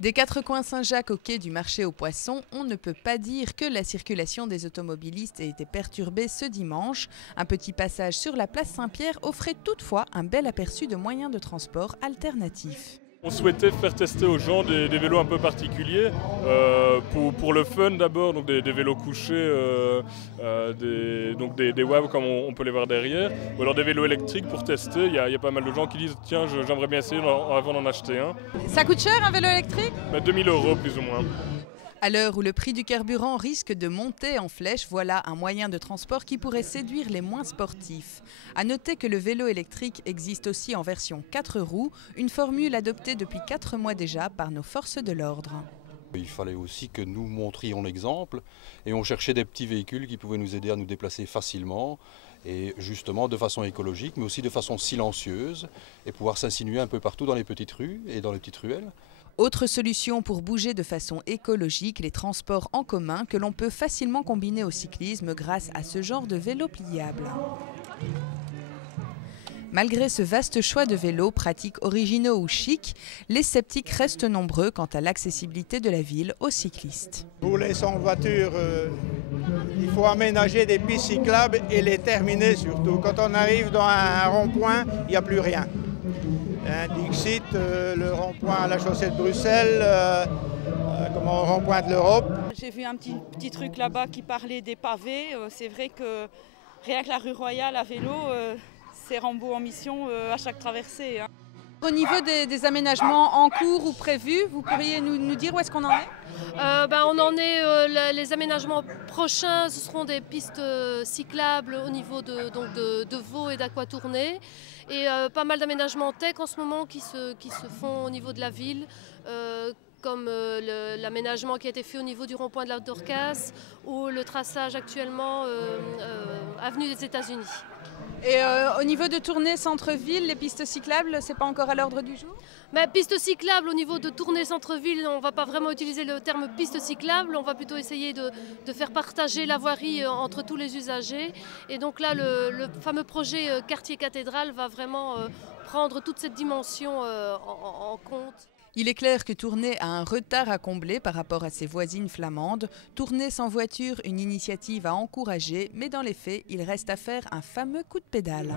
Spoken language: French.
Des quatre coins Saint-Jacques au quai du marché aux poissons, on ne peut pas dire que la circulation des automobilistes ait été perturbée ce dimanche. Un petit passage sur la place Saint-Pierre offrait toutefois un bel aperçu de moyens de transport alternatifs. On souhaitait faire tester aux gens des vélos un peu particuliers, pour le fun d'abord, donc des vélos couchés, des WAV comme on peut les voir derrière, ou alors des vélos électriques pour tester. Il y a pas mal de gens qui disent tiens j'aimerais bien essayer avant d'en acheter un. Ça coûte cher un vélo électrique ? 2000 € plus ou moins. À l'heure où le prix du carburant risque de monter en flèche, voilà un moyen de transport qui pourrait séduire les moins sportifs. À noter que le vélo électrique existe aussi en version 4 roues, une formule adoptée depuis 4 mois déjà par nos forces de l'ordre. Il fallait aussi que nous montrions l'exemple et on cherchait des petits véhicules qui pouvaient nous aider à nous déplacer facilement et justement de façon écologique mais aussi de façon silencieuse et pouvoir s'insinuer un peu partout dans les petites rues et dans les petites ruelles. Autre solution pour bouger de façon écologique, les transports en commun que l'on peut facilement combiner au cyclisme grâce à ce genre de vélo pliable. Malgré ce vaste choix de vélos, pratiques originaux ou chics, les sceptiques restent nombreux quant à l'accessibilité de la ville aux cyclistes. Pour les sans-voitures, il faut aménager des pistes cyclables et les terminer surtout. Quand on arrive dans un rond-point, il n'y a plus rien. Dixit, le rond-point à la chaussée de Bruxelles, comme au rond-point de l'Europe. J'ai vu un petit truc là-bas qui parlait des pavés. C'est vrai que rien que la rue Royale à vélo, c'est Rambo en mission à chaque traversée. Au niveau des aménagements en cours ou prévus, vous pourriez nous dire où est-ce qu'on en est ? On en est, les aménagements prochains, ce seront des pistes cyclables au niveau de Vaud et d'Aquatournai. Et pas mal d'aménagements tech en ce moment qui se font au niveau de la ville, comme l'aménagement qui a été fait au niveau du rond-point de la Dorcas ou le traçage actuellement avenue des États-Unis. Et au niveau de Tournai centre-ville, les pistes cyclables, c'est pas encore à l'ordre du jour ? Piste cyclable, au niveau de Tournai centre-ville, on ne va pas vraiment utiliser le terme piste cyclable, on va plutôt essayer de faire partager la voirie entre tous les usagers. Et donc là, le fameux projet quartier cathédrale va vraiment prendre toute cette dimension en compte. Il est clair que Tournai a un retard à combler par rapport à ses voisines flamandes. Tournai sans voiture, une initiative à encourager, mais dans les faits, il reste à faire un fameux coup de pédale.